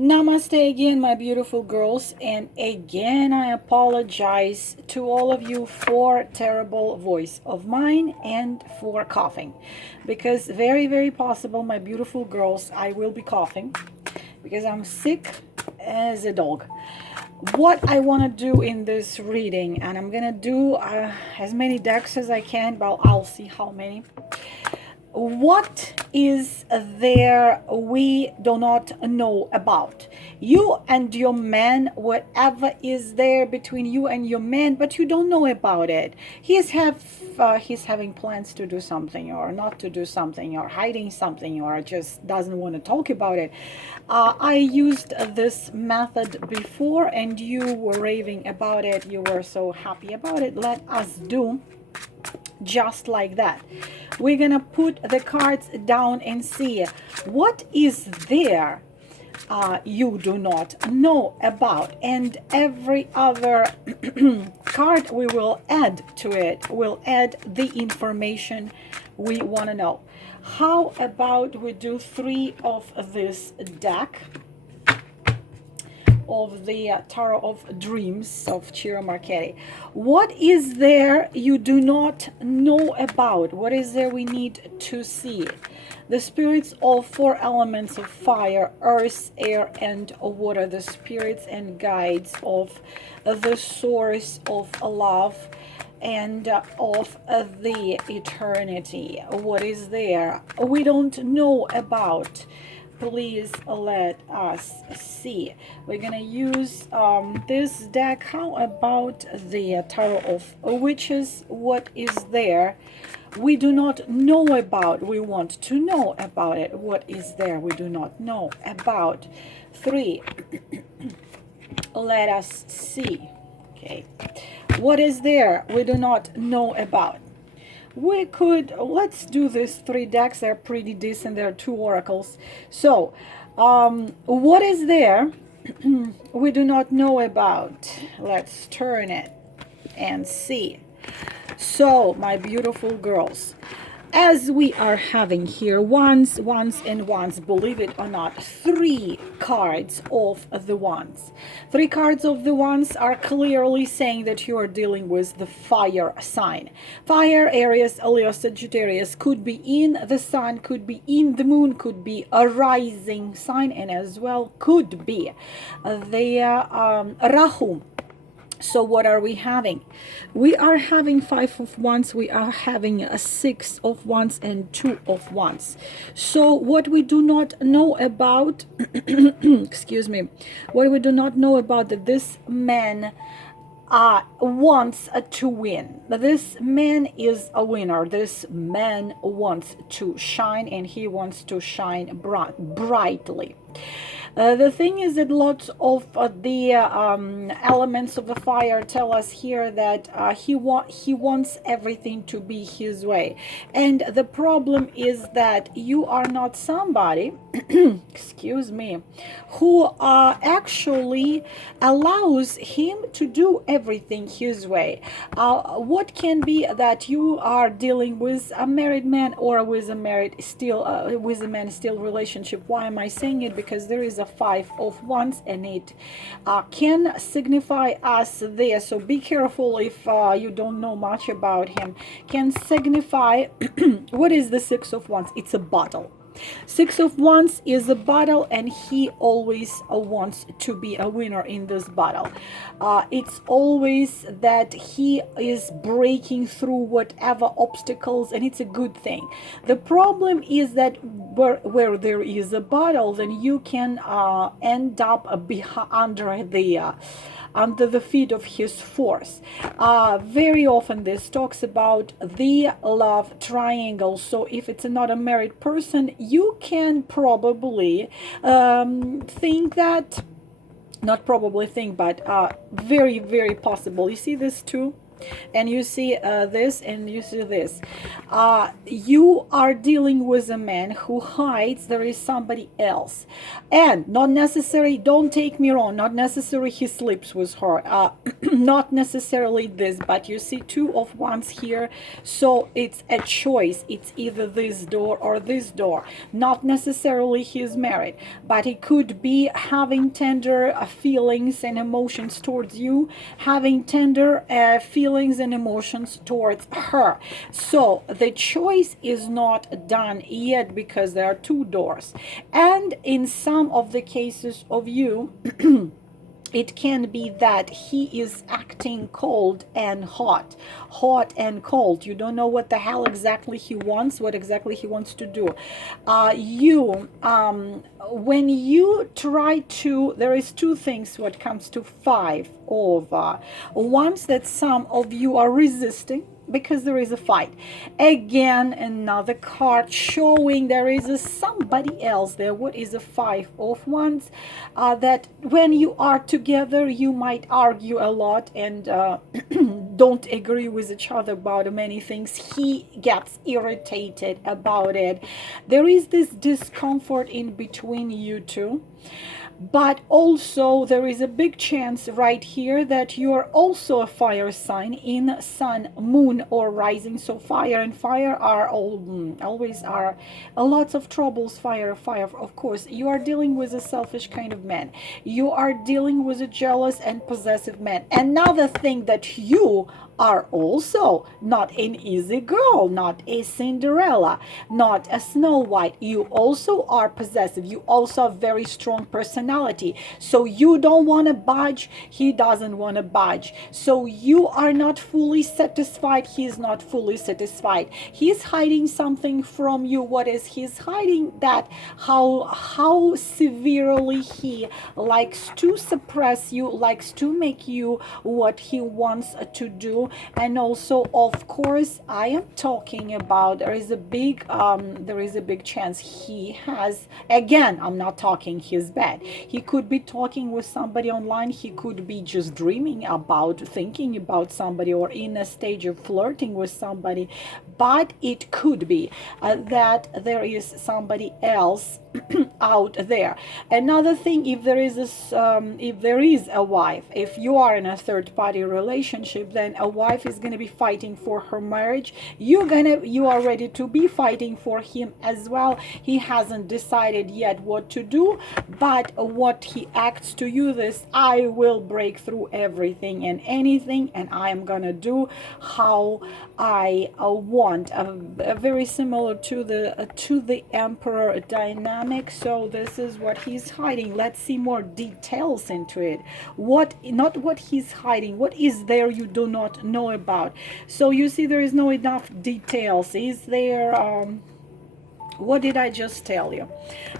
Namaste again, my beautiful girls, and again I apologize to all of you for terrible voice of mine and for coughing, because very possible, my beautiful girls, I will be coughing because I'm sick as a dog. What I want to do in this reading, and I'm gonna do as many decks as I can, but I'll see how many. What is there we do not know about you and your man? Whatever is there between you and your man, but you don't know about it. He's having plans to do something or not to do something, or hiding something, or just doesn't want to talk about it. I used this method before and you were raving about it. You were so happy about it. Let us do just like that. We're gonna put the cards down and see what is there you do not know about, and every other card we will add to it will add the information we want to know. How about we do 3 of this deck of the Tarot of Dreams of Ciro Marchetti? What is there you do not know about? What is there we need to see? The spirits of 4 elements of fire, earth, air, and water. The spirits and guides of the source of love and of the eternity. What is there we don't know about? Please let us see. We're gonna use this deck. How about the Tarot of Witches? What is there we do not know about? We want to know about it. What is there we do not know about? 3. Let us see. Okay, what is there we do not know about? We could, let's do these 3 decks. They're pretty decent. They're 2 oracles. So what is there we do not know about? Let's turn it and see. So my beautiful girls, as we are having here once, believe it or not, 3 cards of the wands. 3 cards of the wands are clearly saying that you are dealing with the fire sign. Fire, Aries, Leo, Sagittarius, could be in the sun, could be in the moon, could be a rising sign, and as well could be the Rahu. So what are we having? We are having 5 of wands, we are having a 6 of wands and 2 of wands. So what we do not know about excuse me, what we do not know about, that this man wants to win. This man is a winner. This man wants to shine, and he wants to shine brightly. The thing is that lots of the elements of the fire tell us here that he wants everything to be his way. And the problem is that you are not somebody excuse me, who actually allows him to do everything his way. What can be that you are dealing with a married man or with a married still with a man still relationship? Why am I saying it? Because there is a 5 of wands and it can signify us there. So be careful if you don't know much about him. Can signify what is the 6 of wands? It's a battle. 6 of wands is a battle, and he always wants to be a winner in this battle. It's always that he is breaking through whatever obstacles, and it's a good thing. The problem is that where there is a battle, then you can end up under the feet of his force. Very often this talks about the love triangle. So if it's not a married person, you can probably think that, not probably think, but very possible. You see this too? And you see this, and you see this. You are dealing with a man who hides there is somebody else, and not necessarily, don't take me wrong, not necessarily he sleeps with her, not necessarily this, but you see two of wands here. So it's a choice, it's either this door or this door. Not necessarily he's married, but he could be having tender feelings and emotions towards you, having tender feelings and emotions towards her. So the choice is not done yet because there are two doors. And in some of the cases of you, it can be that he is acting cold and hot, hot and cold. You don't know what the hell exactly he wants, what exactly he wants to do. When you try to, there is two things what comes to five of wands, that some of you are resisting because there is a fight. Again, another card showing there is a somebody else there. What is a five of wands? That when you are together, you might argue a lot and don't agree with each other about many things. He gets irritated about it. There is this discomfort in between you two. But also there is a big chance right here that you are also a fire sign in sun, moon, or rising. So fire and fire are always are lots of troubles. Fire, of course. You are dealing with a selfish kind of man. You are dealing with a jealous and possessive man. Another thing that you are also not an easy girl, not a Cinderella, not a Snow White. You also are possessive. You also have very strong personality. So you don't want to budge. He doesn't want to budge. So you are not fully satisfied. He's not fully satisfied. He's hiding something from you. What is he's hiding? That how severely he likes to suppress you, likes to make you what he wants to do. And also, of course, I am talking about there is a big chance he has, again, I'm not talking he's bad. He could be talking with somebody online. He could be just dreaming about, thinking about somebody, or in a stage of flirting with somebody. But it could be that there is somebody else out there. Another thing, if there is a wife, if you are in a third party relationship, then a wife is going to be fighting for her marriage. You are ready to be fighting for him as well. He hasn't decided yet what to do, but what he acts to you, this I will break through everything and anything, and I am gonna do how I want. Very similar to the Emperor dynamic. So this is what he's hiding. Let's see more details into it. Not what he's hiding, what is there you do not know about. So you see there is no enough details. Is there what did I just tell you?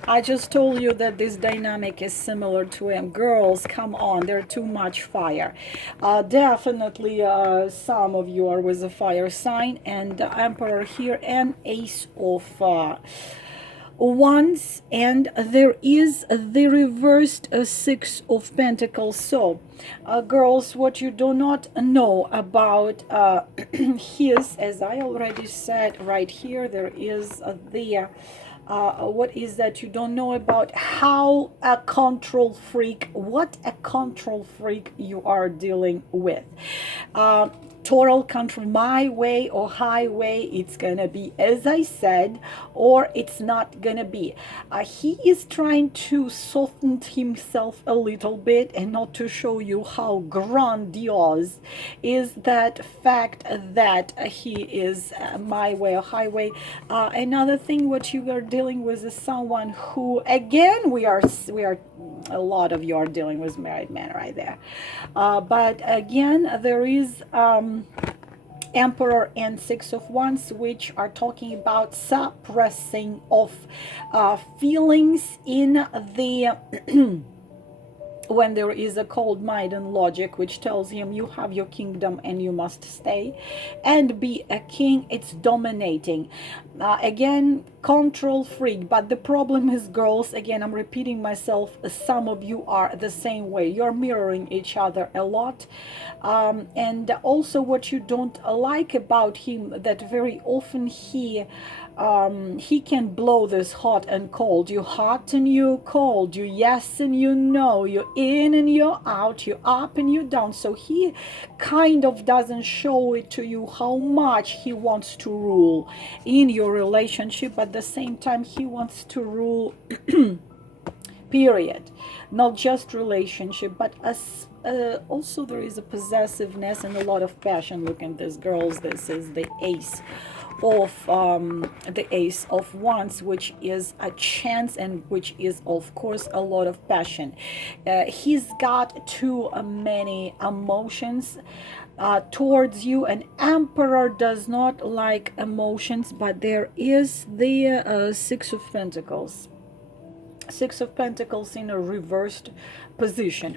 I just told you that this dynamic is similar to him. Girls, come on, they're too much fire. Definitely some of you are with a fire sign, and the Emperor here, and Ace of Wands, and there is the reversed Six of Pentacles. So girls, what you do not know about his, as I already said, right here there is what is that you don't know about? How a control freak, what a control freak you are dealing with. Total control, my way or highway, it's gonna be as I said, or it's not gonna be. He is trying to soften himself a little bit and not to show you how grandiose is that fact that he is my way or highway. Another thing what you are dealing with is someone who, again, we are a lot of you are dealing with married men right there, but again there is Emperor and Six of Wands, which are talking about suppressing of feelings in the when there is a cold mind and logic which tells him you have your kingdom and you must stay and be a king, it's dominating. Again, control freak. But the problem is, girls, again, I'm repeating myself, some of you are the same way. You're mirroring each other a lot. And also what you don't like about him, that very often he can blow this hot and cold. You hot and you cold, you yes and you no, you're in and you're out, you're up and you're down. So he kind of doesn't show it to you how much he wants to rule in your relationship. At the same time, he wants to rule period, not just relationship, but as also there is a possessiveness and a lot of passion. Look at this, girls, this is the ace of wands, which is a chance and which is of course a lot of passion. He's got too many emotions towards you. An emperor does not like emotions, but there is the Six of Pentacles. Six of Pentacles in a reversed position.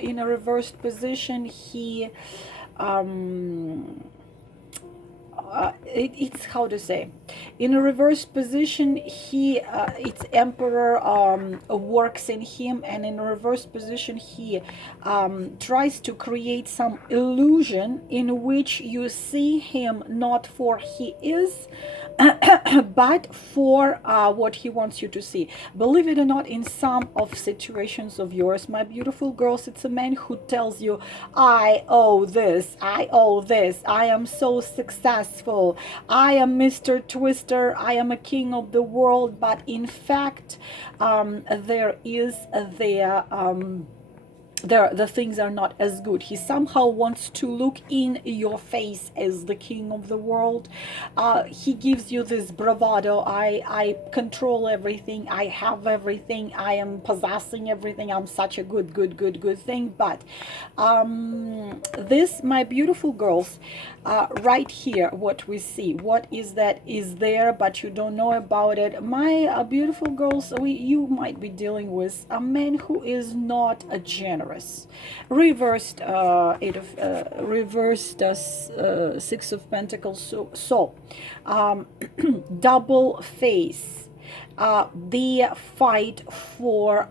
In a reversed position, he it's how to say, in a reversed position, he it's emperor works in him, and in a reversed position he tries to create some illusion in which you see him not for he is but for what he wants you to see. Believe it or not, in some of situations of yours, my beautiful girls, it's a man who tells you, I owe this, I owe this, I am so successful, I am Mr. Twister, I am a king of the world. But in fact, there is the things are not as good. He somehow wants to look in your face as the king of the world. He gives you this bravado, I control everything, I have everything, I am possessing everything, I'm such a good thing. But this, my beautiful girls, right here, what we see, what is that is there but you don't know about it. My beautiful girls, you might be dealing with a man who is not a generous. Reversed Six of Pentacles. So double face. The fight for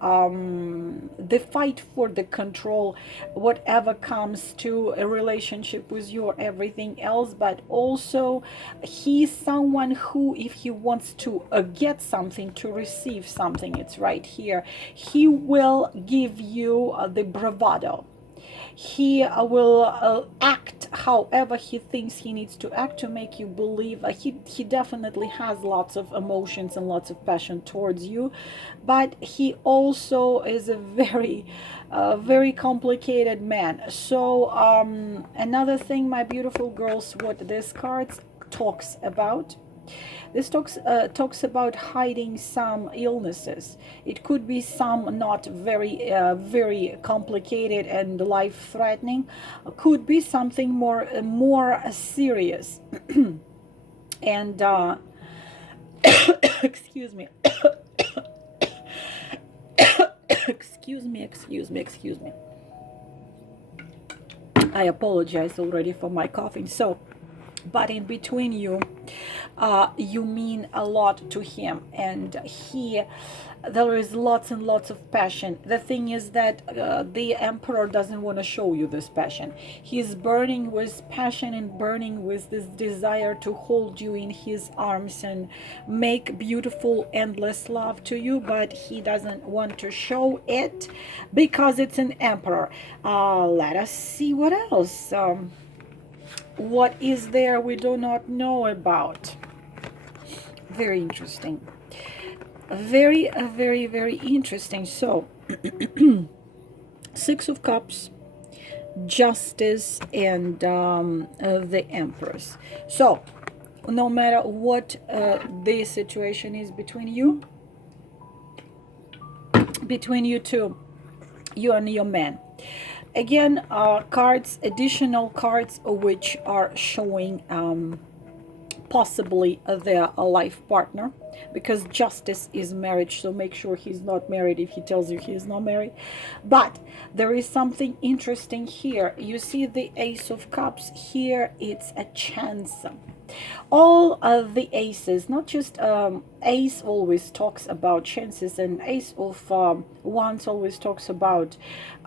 the control, whatever comes to a relationship with you or everything else. But also he's someone who, if he wants to get something, to receive something, it's right here, he will give you the bravado. He will act however he thinks he needs to act to make you believe. He definitely has lots of emotions and lots of passion towards you, but he also is a very complicated man. So another thing, my beautiful girls, what this card talks about, this talks about hiding some illnesses. It could be some not very complicated and life-threatening. Could be something more serious. And excuse me. excuse me. I apologize already for my coughing. So, but in between you, you mean a lot to him, and there is lots and lots of passion. The thing is that the emperor doesn't want to show you this passion. He's burning with passion and burning with this desire to hold you in his arms and make beautiful endless love to you, but he doesn't want to show it because it's an emperor. Let us see what else. What is there we do not know about? Very interesting. Very interesting. So Six of Cups, Justice, and the Empress. So no matter what the situation is between you two, you and your man, again, cards, additional cards which are showing possibly their life partner, because justice is marriage, so make sure he's not married if he tells you he is not married. But there is something interesting here. You see the Ace of Cups here, it's a chance. All of the aces, not just ace always talks about chances, and ace of wands always talks about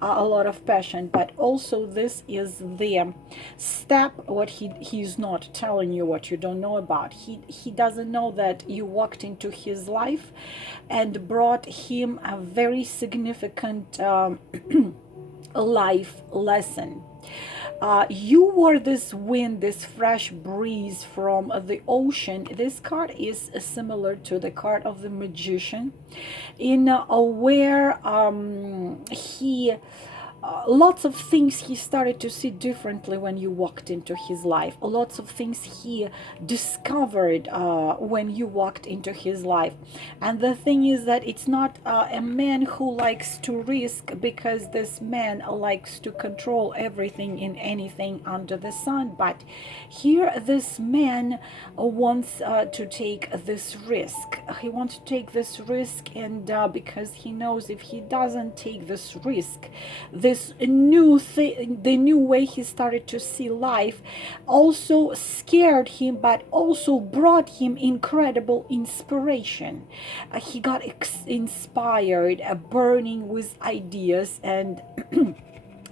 a lot of passion, but also this is the step what he's not telling you, what you don't know about. He doesn't know that you walked into his life and brought him a very significant life lesson. You were this wind, this fresh breeze from the ocean. This card is similar to the card of the magician, in where he lots of things he started to see differently when you walked into his life. Lots of things he discovered when you walked into his life. And the thing is that it's not a man who likes to risk, because this man likes to control everything in anything under the sun. But here this man wants to take this risk. He wants to take this risk, and because he knows if he doesn't take this risk, this new thing, the new way he started to see life, also scared him, but also brought him incredible inspiration. He got inspired, burning with ideas, and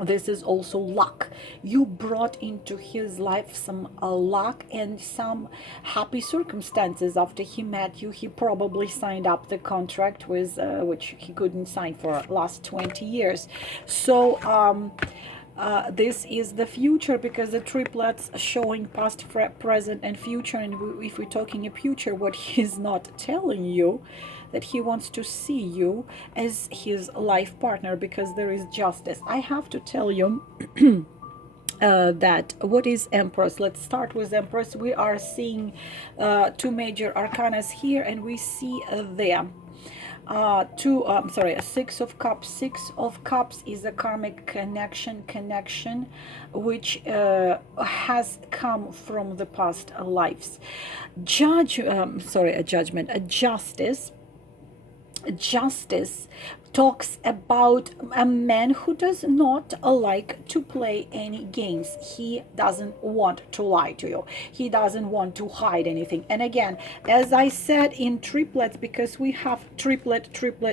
this is also luck. You brought into his life some luck and some happy circumstances. After he met you, he probably signed up the contract with which he couldn't sign for last 20 years. So this is the future, because the triplets showing past, present, and future. And if we're talking a future, what he's not telling you, that he wants to see you as his life partner, because there is justice. I have to tell you that what is Empress. Let's start with Empress. We are seeing two major arcanas here, and we see them. A Six of Cups. Six of Cups is a karmic connection which has come from the past lives. A justice talks about a man who does not like to play any games. He doesn't want to lie to you. He doesn't want to hide anything. And again, as I said, in triplets, because we have triplet,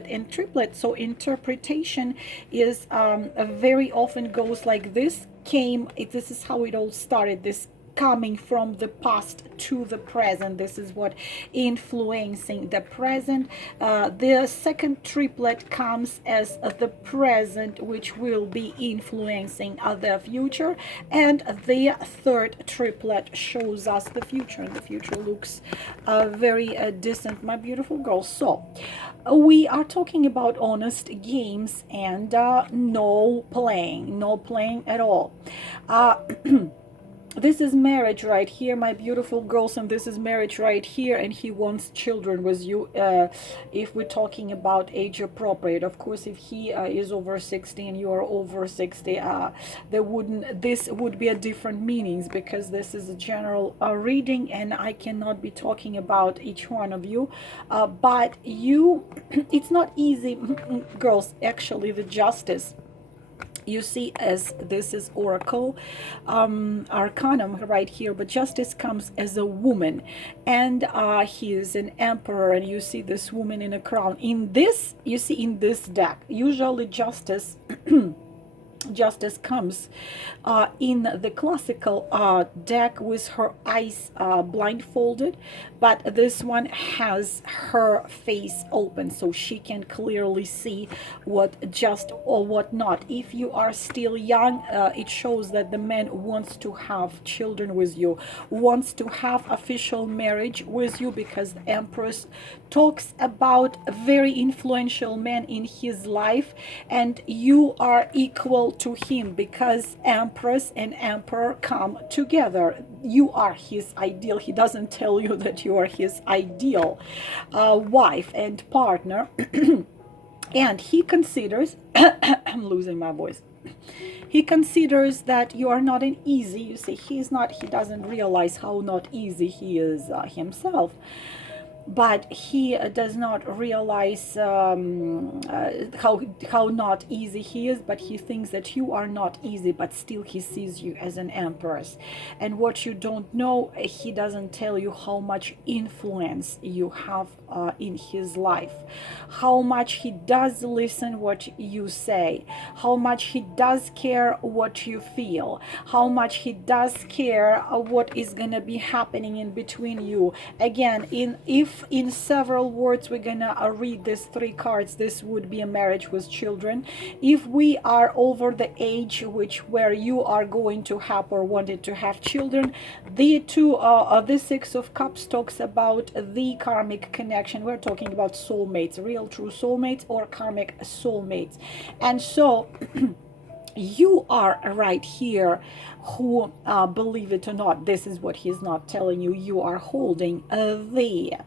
and triplet, so interpretation is very often goes like this. This is how it all started. This coming from the past to the present. This is what influencing the present. The second triplet comes as the present, which will be influencing the future, and the third triplet shows us the future, and the future looks very distant, my beautiful girls. So we are talking about honest games and no playing at all. This is marriage right here, my beautiful girls, and this is marriage right here, and he wants children with you. If we're talking about age appropriate, of course, if he is over 60 and you are over 60, this would be a different meanings, because this is a general reading, and I cannot be talking about each one of you. But you, it's not easy, girls. Actually, the justice, you see, as this is oracle arcanum right here, but justice comes as a woman, and he is an emperor, and you see this woman in a crown. In this, you see, in this deck, usually justice justice comes in the classical deck with her eyes blindfolded, but this one has her face open, so she can clearly see what just or what not. If you are still young, it shows that the man wants to have children with you, wants to have official marriage with you, because the Empress talks about a very influential man in his life, and you are equal to him, because Empress and Emperor come together. You are his ideal. He doesn't tell you that you are his ideal wife and partner. And he considers I'm losing my voice. He considers that you are not an easy, you see, he doesn't realize how not easy he is himself, but he does not realize how not easy he is, but he thinks that you are not easy, but still he sees you as an empress. And what you don't know, he doesn't tell you how much influence you have in his life, how much he does listen what you say, how much he does care what you feel, how much he does care what is gonna be happening in between you. Again, if in several words we're gonna read these three cards, this would be a marriage with children. If we are over the age where you are going to have or wanted to have children, the Six of Cups talks about the karmic connection. We're talking about soulmates, real true soulmates or karmic soulmates. And so you are right here who, believe it or not, this is what he's not telling you, you are holding the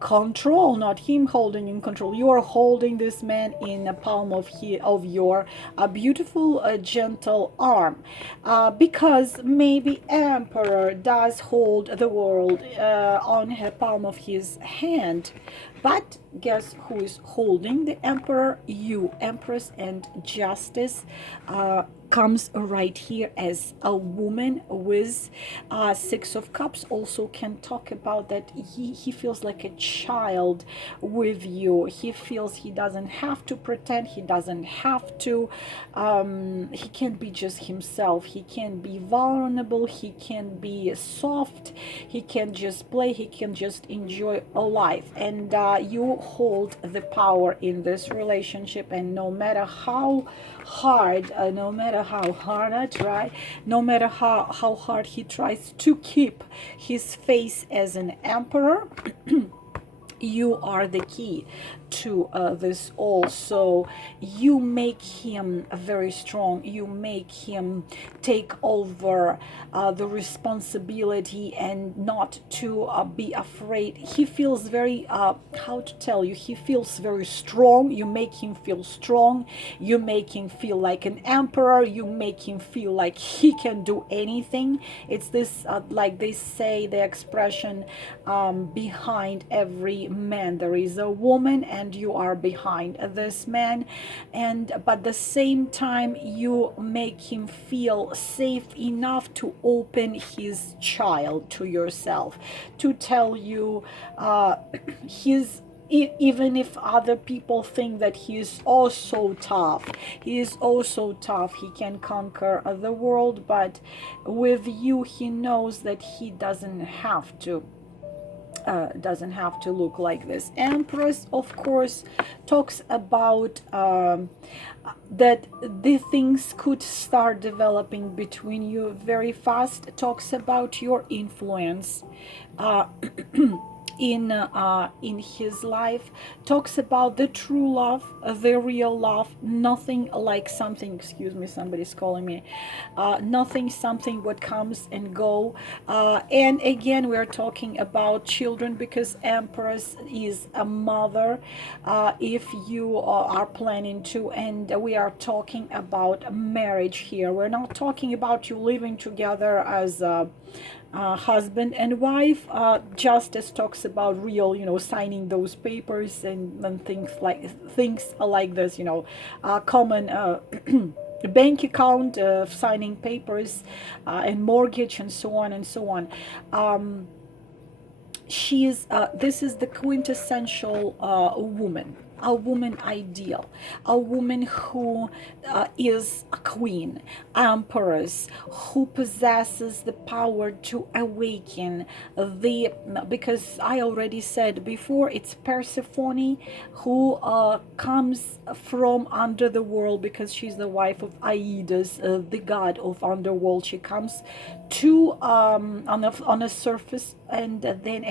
control, not him holding in control. You are holding this man in the palm of your beautiful gentle arm, because maybe emperor does hold the world on the palm of his hand, but guess who is holding the emperor? You, empress, and justice comes right here as a woman with Six of Cups. Also can talk about that he feels like a child with you. He feels he doesn't have to pretend, he doesn't have to, he can be just himself, he can be vulnerable, he can be soft, he can just play, he can just enjoy a life. And you hold the power in this relationship, and no matter how hard, no matter how hard I try, no matter how hard he tries to keep his face as an emperor, you are the key to this also. You make him very strong, you make him take over the responsibility and not to be afraid. He feels very how to tell you, he feels very strong. You make him feel strong, you make him feel like an emperor, you make him feel like he can do anything. It's this like they say, the expression, behind every man there is a woman, and you are behind this man. And but at the same time you make him feel safe enough to open his child to yourself, to tell you even if other people think that he is also tough, he can conquer the world, but with you he knows that he doesn't have to look like this. Empress, of course, talks about that the things could start developing between you very fast. Talks about your influence in his life. Talks about the true love, the real love, nothing like something, excuse me, somebody's calling me, nothing something what comes and go. And again, we're talking about children, because Empress is a mother, if you are planning to, and we are talking about marriage here. We're not talking about you living together as husband and wife. Justice talks about real, signing those papers and things like this, common bank account, signing papers, and mortgage, and so on and so on. This is the quintessential woman, a woman ideal, a woman who is a queen, empress, who possesses the power to awaken because I already said before, it's Persephone who comes from under the world, because she's the wife of Aedes, the god of underworld. She comes to on a surface, and then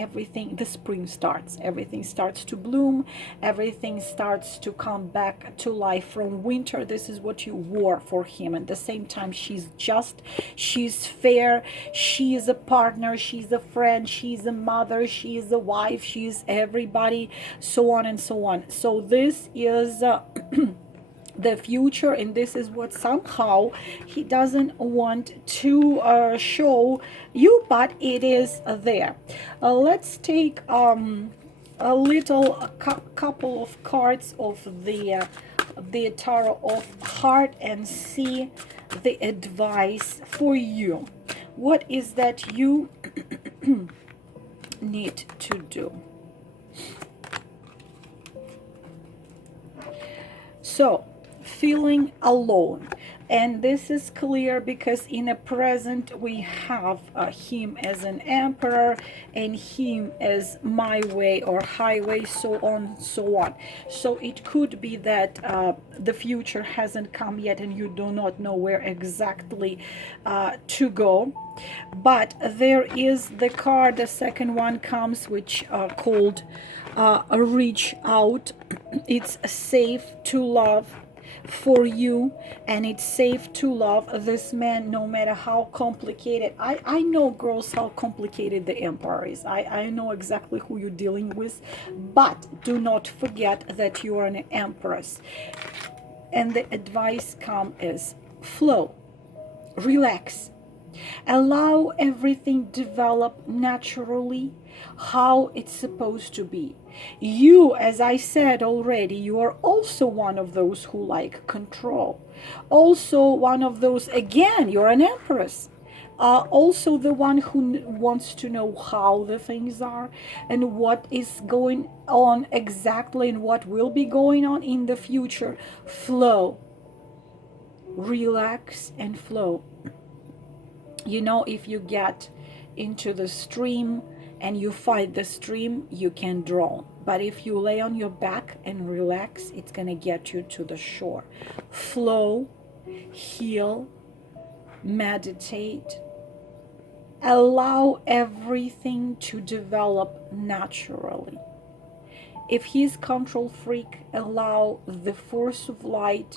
the spring starts, everything starts to bloom, everything starts to come back to life from winter. This is what you wore for him. At the same time, she's fair, she is a partner, she's a friend, she's a mother, she is a wife, she's everybody, so on and so on. So this is the future, and this is what somehow he doesn't want to show you, but it is there. Let's take a little couple of cards of the Tarot of Heart and see the advice for you. What is that you need to do? So, feeling alone, and this is clear because in the present we have him as an emperor and him as my way or highway, so on so on. So it could be that the future hasn't come yet and you do not know where exactly to go. But there is the card, the second one comes, which called reach out. It's safe to love for you, and it's safe to love this man no matter how complicated. I know, girls, how complicated the emperor is. I know exactly who you're dealing with, but do not forget that you are an empress. And the advice come is flow, relax, allow everything develop naturally how it's supposed to be. You, as I said already, you are also one of those who like control. Also one of those, again, you're an empress. Also the one who wants to know how the things are and what is going on exactly and what will be going on in the future. Flow, relax and flow. You know, if you get into the stream and you fight the stream, you can drown. But if you lay on your back and relax, it's going to get you to the shore. Flow, heal, meditate. Allow everything to develop naturally. If he's control freak, allow the force of light,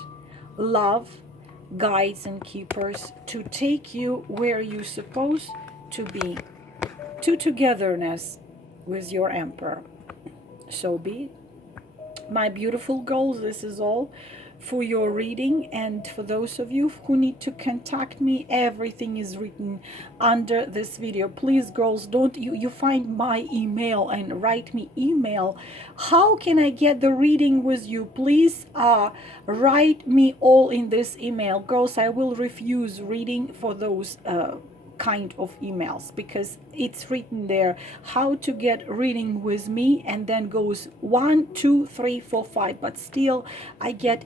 love, guides and keepers to take you where you're supposed to be, to togetherness with your emperor. So be it. My beautiful girls, this is all for your reading, and for those of you who need to contact me, everything is written under this video. Please, girls, don't you find my email and write me email. How can I get the reading with you? Please write me all in this email. Girls, I will refuse reading for those kind of emails, because it's written there how to get reading with me, and then goes 1 2 3 4 5, but still I get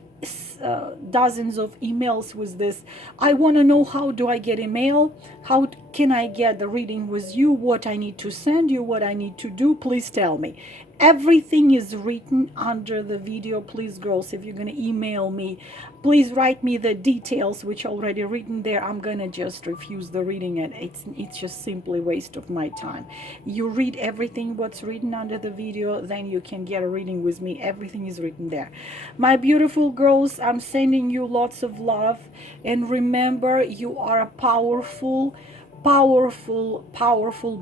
dozens of emails with this. I want to know, how do I get email? How can I get the reading with you? What I need to send you, what I need to do? Please tell me. Everything is written under the video. Please, girls, if you're going to email me, please write me the details which are already written there. I'm going to just refuse the reading, and it's just simply waste of my time. You read everything what's written under the video, then you can get a reading with me. Everything is written there. My beautiful girls, I'm sending you lots of love, and remember, you are a powerful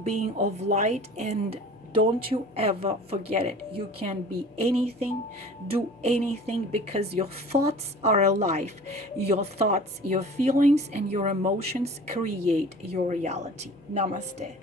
being of light, and don't you ever forget it. You can be anything, do anything, because your thoughts are alive. Your thoughts, your feelings, and your emotions create your reality. Namaste.